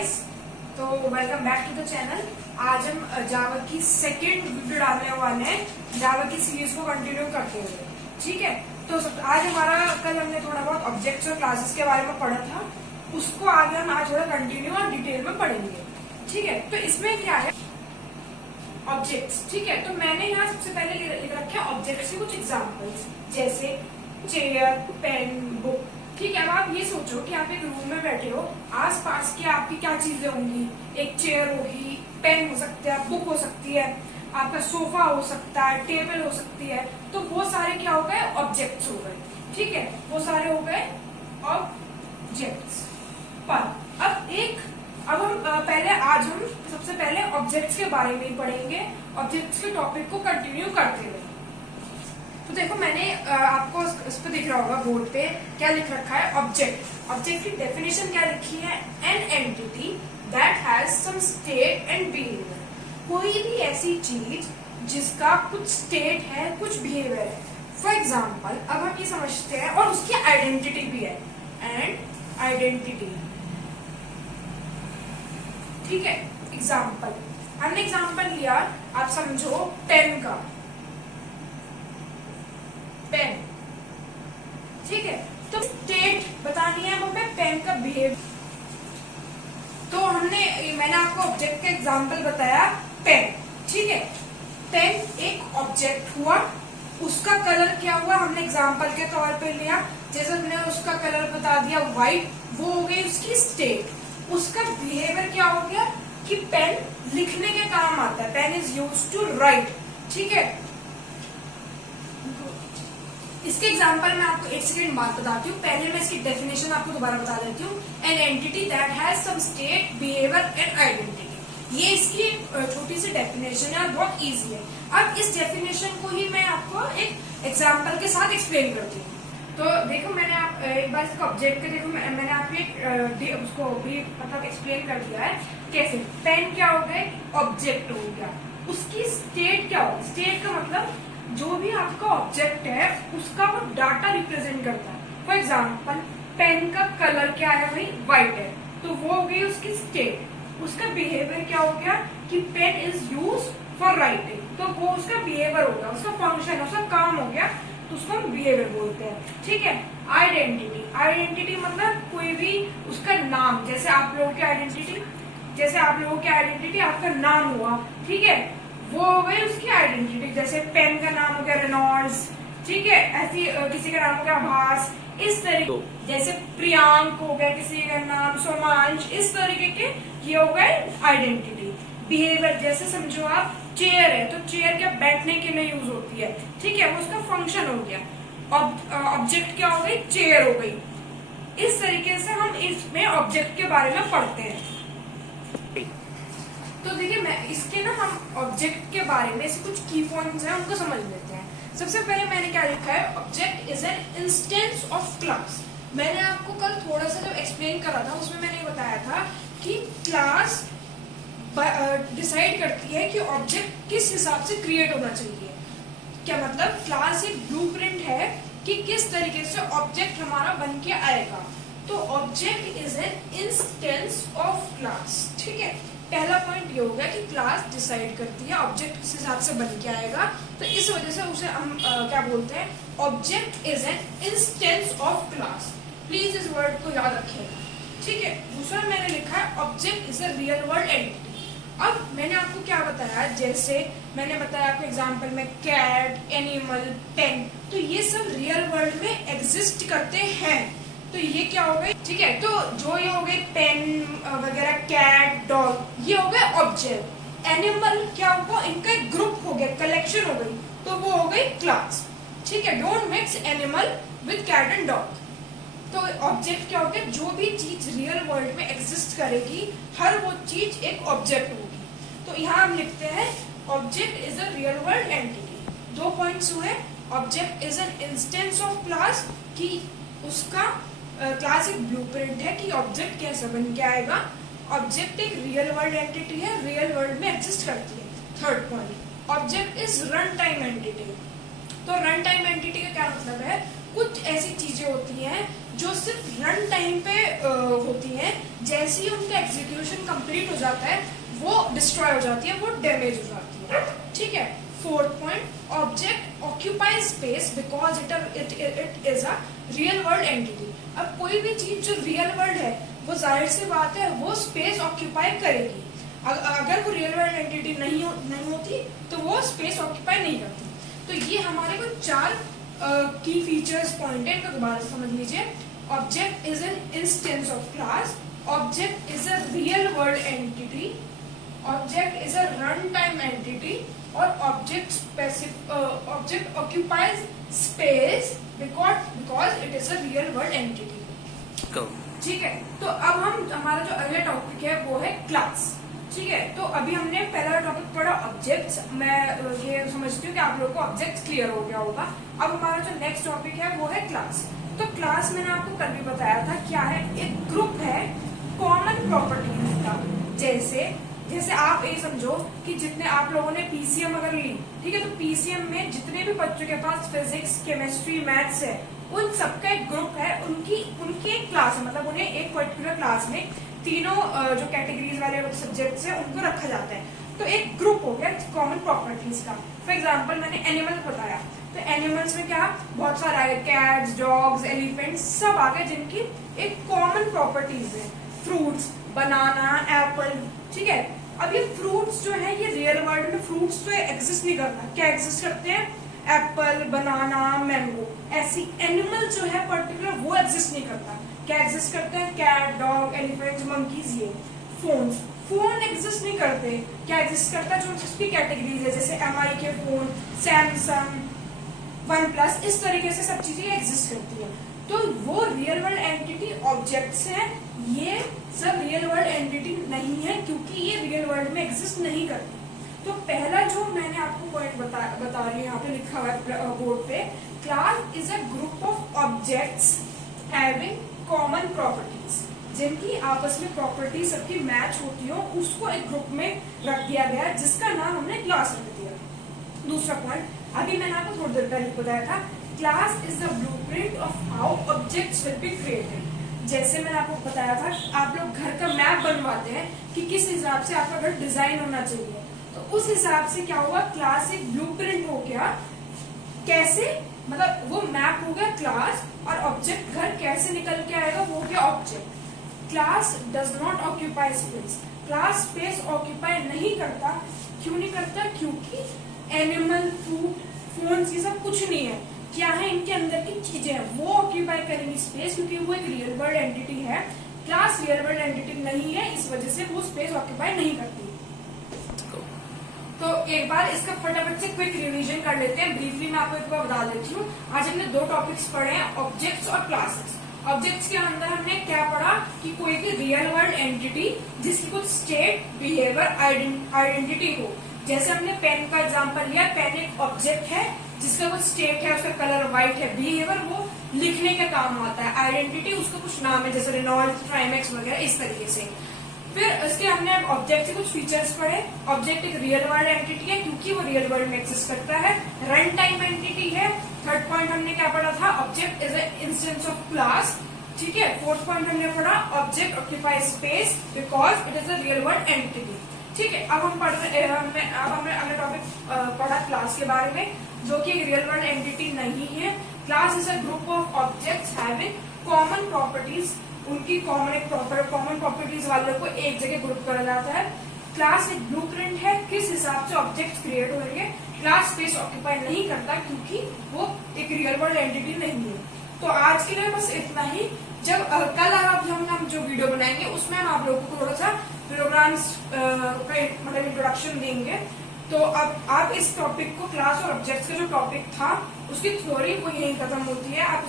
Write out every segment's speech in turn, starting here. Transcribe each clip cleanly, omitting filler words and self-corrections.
तो welcome back to the channel. आज हम जावा की सेकेंड वीडियो डालने वाले हैं, जावा की सीरीज को कंटिन्यू करते हुए। ठीक है, तो आज हमारा कल हमने थोड़ा बहुत ऑब्जेक्ट्स और क्लासेस के बारे में पढ़ा था, उसको आगे हम आज थोड़ा कंटिन्यू और डिटेल में पढ़ेंगे। ठीक है, तो इसमें क्या है ऑब्जेक्ट्स। ठीक है, तो मैंने यहाँ सबसे पहले लिख रखे ऑब्जेक्ट्स के कुछ एग्जाम्पल्स, जैसे चेयर, पेन, बुक। ठीक है, अब आप ये सोचो कि आप एक रूम में बैठे हो, आसपास की आपकी क्या चीजें होंगी। एक चेयर होगी, पेन हो सकता है, बुक हो सकती है, आपका सोफा हो सकता है, टेबल हो सकती है। तो वो सारे क्या हो गए, ऑब्जेक्ट्स हो गए। ठीक है, वो सारे हो गए ऑब्जेक्ट्स। पर अब हम आज हम सबसे पहले ऑब्जेक्ट्स के बारे में ही पढ़ेंगे, ऑब्जेक्ट्स के टॉपिक को कंटिन्यू करते हुए। तो देखो, मैंने आपको इस पे दिख रहा होगा बोर्ड पे क्या लिख रखा है, ऑब्जेक्ट। ऑब्जेक्ट की डेफिनेशन क्या लिखी है, an entity that has some state and behaviour. कोई भी ऐसी चीज जिसका कुछ स्टेट है, कुछ बिहेवियर है। फॉर एग्जाम्पल, अब हम ये समझते हैं, और उसकी आइडेंटिटी भी है, एंड आइडेंटिटी। ठीक है, एग्जाम्पल, हमने एग्जाम्पल लिया, आप समझो पेन का, पेन। ठीक है, तो स्टेट बतानी है हमें पेन का बिहेवियर। तो मैंने आपको ऑब्जेक्ट का एग्जांपल बताया पेन। ठीक है, पेन एक ऑब्जेक्ट हुआ, उसका कलर क्या हुआ, हमने एग्जांपल के तौर पे लिया, जैसे हमने उसका कलर बता दिया व्हाइट, वो हो गई उसकी स्टेट। उसका बिहेवियर क्या हो गया कि पेन लिखने के काम आता है, pen is used to write. ठीक है, इसके एग्जांपल में आपको एक सेकंड बात बताती हूँ, पहले मैं इसकी डेफिनेशन आपको दोबारा बता देती हूँ। An entity that has some state, behaviour and identity. ये इसकी छोटी सी डेफिनेशन है और बहुत इजी है। अब इस डेफिनेशन को ही मैं आपको एक एग्जांपल के साथ एक्सप्लेन करती हूँ। तो देखो, मैंने एक बार इसका ऑब्जेक्ट देखो, मैंने आपको उसको भी मतलब एक्सप्लेन कर दिया है कैसे। पेन क्या हो गए, ऑब्जेक्ट हो गया, उसकी स्टेट क्या होगी। स्टेट का मतलब जो भी आपका ऑब्जेक्ट है उसका वो डाटा रिप्रेजेंट करता है। फॉर एग्जाम्पल, पेन का कलर क्या है भाई, व्हाइट है, तो वो हो गई उसकी स्टेट। उसका बिहेवियर क्या हो गया कि pen is use for writing, तो वो उसका बिहेवियर हो गया, उसका फंक्शन, उसका काम हो गया, तो उसको हम बिहेवियर बोलते हैं। ठीक है, आइडेंटिटी। आइडेंटिटी मतलब कोई भी उसका नाम, जैसे आप लोगों की आइडेंटिटी आपका नाम हुआ। ठीक है, वो हो गई उसकी आइडेंटिटी। जैसे पेन का नाम हो गया रेनॉल्ड्स। ठीक है, ऐसी किसी का नाम हो गया आभास, इस तरीके। जैसे प्रियांक हो गया किसी का नाम, सोमांश, इस तरीके के ये हो गए आइडेंटिटी। बिहेवियर, जैसे समझो आप चेयर है, तो चेयर क्या बैठने के लिए यूज होती है। ठीक है, वो उसका फंक्शन हो गया। ऑब्जेक्ट क्या हो गई, चेयर हो गई। इस तरीके से हम इसमें ऑब्जेक्ट के बारे में पढ़ते हैं। तो देखिए, मैं इसके हम ऑब्जेक्ट के बारे में से कुछ की पॉइंट्स हैं उनको समझ लेते हैं। सबसे पहले मैंने क्या लिखा है, object is an instance of class. मैंने आपको कल थोड़ा सा जब एक्सप्लेन करा था, उसमें मैंने बताया था कि क्लास डिसाइड करती है कि ऑब्जेक्ट किस हिसाब से क्रिएट होना चाहिए। क्या मतलब, क्लास एक ब्लूप्रिंट है कि किस तरीके से ऑब्जेक्ट हमारा बन के आएगा। तो object is an instance of class. ठीक है, पहला पॉइंट ये होगा कि क्लास डिसाइड करती है ऑब्जेक्ट किस हिसाब से बन के आएगा, तो इस वजह से उसे हम क्या बोलते हैं, object is an instance of class. Please इस वर्ड को याद रखिएगा। ठीक है, दूसरा मैंने लिखा है object is a real world entity. अब मैंने आपको क्या बताया, जैसे मैंने बताया आपको एग्जाम्पल में कैट, एनिमल, पेन, तो ये सब रियल वर्ल्ड में एग्जिस्ट करते हैं। तो ये क्या हो गए, ठीक है, तो जो ये हो गए पेन वगैरह, कैट, डॉग, ये हो गए ऑब्जेक्ट। एनिमल क्या होगा, इनका एक ग्रुप हो गया, कलेक्शन हो गई, तो वो हो गई क्लास। ठीक है, don't mix animal with cat and dog. तो ऑब्जेक्ट क्या हो गया, जो भी चीज रियल वर्ल्ड में एग्जिस्ट करेगी, हर वो चीज एक ऑब्जेक्ट होगी। तो यहाँ हम लिखते हैं object is a real world entity. दो पॉइंट्स हुए, object is an instance of class, कि उसका क्लास एक ब्लूप्रिंट है कि ऑब्जेक्ट कैसे बन के आएगा। ऑब्जेक्ट एक रियल वर्ल्ड एंटिटी है, रियल वर्ल्ड में एग्जिस्ट करती है। Third point, object is run time entity. तो रन टाइम एंटिटी का क्या मतलब है, कुछ ऐसी चीजें होती हैं जो सिर्फ रन टाइम पे होती हैं, जैसे ही उनका एग्जीक्यूशन कंप्लीट हो जाता है वो डिस्ट्रॉय हो जाती है, वो डैमेज हो जाती है। ठीक है। Fourth point, object occupy space because it is a real world entity. अब कोई भी चीज जो रियल वर्ल्ड है वो जाहिर सी बात है वो स्पेस ऑक्यूपाई करेगी। अगर वो रियल वर्ल्ड एंटिटी नहीं होती तो वो स्पेस ऑक्यूपाई नहीं करती। तो ये हमारे को 4 की फीचर्स पॉइंट है, इनको दोबारा समझ लीजिए। Object is an instance of class, object is a real world entity, object is a run time entity, और object occupies space because it is a real world entity. ठीक है। तो अब हमारा जो अगला टॉपिक है वो है क्लास। ठीक है। तो अभी हमने पहला टॉपिक पढ़ा ऑब्जेक्ट्स। मैं ये समझती हूँ कि आप लोगों को ऑब्जेक्ट्स क्लियर हो गया होगा। अब हमारा जो नेक्स्ट टॉपिक है वो है क्लास। तो क्लास मैंने आपको कल भी बताया था क्या है, एक ग्रुप है कॉमन प्रॉपर्टीज का। जैसे आप ये समझो कि जितने आप लोगों ने पीसीएम अगर ली, ठीक है, तो पीसीएम में जितने भी बच्चों के पास फिजिक्स, केमिस्ट्री, मैथ्स है, उन सबका एक ग्रुप है, उनकी एक क्लास है, मतलब उन्हें एक पर्टिकुलर क्लास में तीनों जो कैटेगरीज वाले सब्जेक्ट्स है उनको रखा जाता है। तो एक ग्रुप हो गया कॉमन प्रॉपर्टीज का। फॉर एग्जांपल मैंने एनिमल बताया, तो एनिमल्स में क्या बहुत सारा है, कैट्स, डॉग्स, एलिफेंट्स, सब आ गए जिनकी एक कॉमन प्रॉपर्टीज है। फ्रूट्स, बनाना, एप्पल। ठीक है। अब ये फ्रूट्स जो है ये रियल वर्ल्ड में फ्रूट्स तो एग्जिस्ट नहीं करता। क्या एग्जिस्ट करते हैं? एप्पल, बनाना, मैंगो। ऐसी एनिमल जो है पर्टिकुलर वो एग्जिस्ट नहीं करता। क्या एग्जिस्ट करते हैं? Cat, dog, elephant, monkeys. ये फोन एग्जिस्ट नहीं करते। क्या एग्जिस्ट करता है? जो उसकी कैटेगरीज है जैसे MI के फोन, सैमसंग, OnePlus, इस तरीके से सब चीजें एग्जिस्ट करती है। तो वो रियल वर्ल्ड एंटिटी ऑब्जेक्ट्स हैं, ये सब रियल वर्ल्ड एंटिटी नहीं है क्योंकि ये रियल वर्ल्ड में एग्जिस्ट नहीं करती। तो पहला जो मैंने आपको पॉइंट बता रही हूँ, यहाँ पे लिखा हुआ है बोर्ड पे, class is a group of objects having common properties, जिनकी आपस में प्रॉपर्टी सबकी मैच होती हो, उसको एक ग्रुप में रख दिया गया जिसका नाम हमने क्लास रख दिया। दूसरा पॉइंट, अभी मैंने आपको थोड़ी देर पहले बताया था, class is the blueprint of how objects will be created. जैसे मैंने आपको बताया था, आप लोग घर का मैप बनवाते हैं कि किस हिसाब से आपका घर डिजाइन होना चाहिए, तो उस हिसाब से क्या हुआ, क्लास एक ब्लूप्रिंट हो गया। कैसे? मतलब वो मैप हो गया क्लास, और ऑब्जेक्ट घर कैसे निकल के आएगा वो गया object. Class does not occupy space, class space occupy नहीं करता। क्यों नहीं करता? क्योंकि एनिमल, फ्रूट, फोन्स, ये सब कुछ नहीं है। क्या है? इनके अंदर की चीजें हैं, वो ऑक्यूपाई करेंगी स्पेस क्योंकि वो एक रियल वर्ल्ड एंटिटी है। क्लास रियल वर्ल्ड एंटिटी नहीं है, इस वजह से वो स्पेस ऑक्यूपाई नहीं करती। तो एक बार इसका फटाफट से क्विक रिवीजन कर लेते हैं। ब्रीफली मैं आपको एक बार बता देती हूँ। आज हमने 2 टॉपिक्स पढ़े हैं, ऑब्जेक्ट्स और क्लासेस। ऑब्जेक्ट्स के अंदर हमने क्या पढ़ा कि कोई भी रियल वर्ल्ड एंटिटी जिसकी कुछ स्टेट, बिहेवियर, आइडेंटिटी हो। जैसे हमने पेन का एग्जांपल लिया, पेन एक ऑब्जेक्ट है जिसका कुछ स्टेट है, उसका कलर व्हाइट है, बिहेवियर वो लिखने के काम आता है, आइडेंटिटी उसका कुछ नाम है जैसे रेनॉल्ड, ट्राइमेक्स वगैरह, इस तरीके से। फिर इसके हमने ऑब्जेक्ट के कुछ फीचर्स पढ़े। ऑब्जेक्ट एक रियल वर्ल्ड एंटिटी है क्योंकि वो रियल वर्ल्ड में एग्जिस्ट करता है, रन टाइम एंटिटी है। थर्ड पॉइंट हमने क्या पढ़ा था, object is an instance of class. ठीक है। फोर्थ पॉइंट हमने पढ़ा, object occupy space because it is a real world entity. ठीक है। अब हमने अगला टॉपिक पढ़ा क्लास के बारे में, जो कि एक रियल वर्ल्ड एंटिटी नहीं है। Class is a group of objects having common properties, उनकी कॉमन प्रॉपर्टीज वालों को एक जगह ग्रुप करा जाता है। क्लास एक ब्लूप्रिंट है, किस हिसाब से ऑब्जेक्ट्स क्रिएट होंगे। क्लास स्पेस ऑक्यूपाई नहीं करता क्योंकि वो एक रियल वर्ल्ड एंटिटी नहीं है। तो आज के लिए बस इतना ही। जब कल हम जो वीडियो बनाएंगे उसमें हम आप लोगों को थोड़ा सा प्रोग्राम्स का मतलब इंट्रोडक्शन देंगे। तो अब आप इस टॉपिक को, क्लास और ऑब्जेक्ट्स का जो टॉपिक था उसकी थ्योरी वो यही खत्म होती है। आप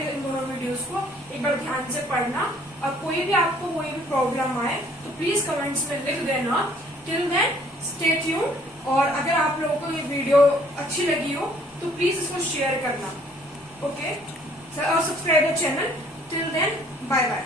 इन दोनों वीडियोस को एक बार ध्यान से पढ़ना, और कोई भी आपको कोई भी प्रॉब्लम आए तो प्लीज कमेंट्स में लिख देना। टिल देन स्टे ट्यून्ड, और अगर आप लोगों को ये वीडियो अच्छी लगी हो तो प्लीज इसको शेयर करना, ओके, और subscribe the channel. Till then bye bye.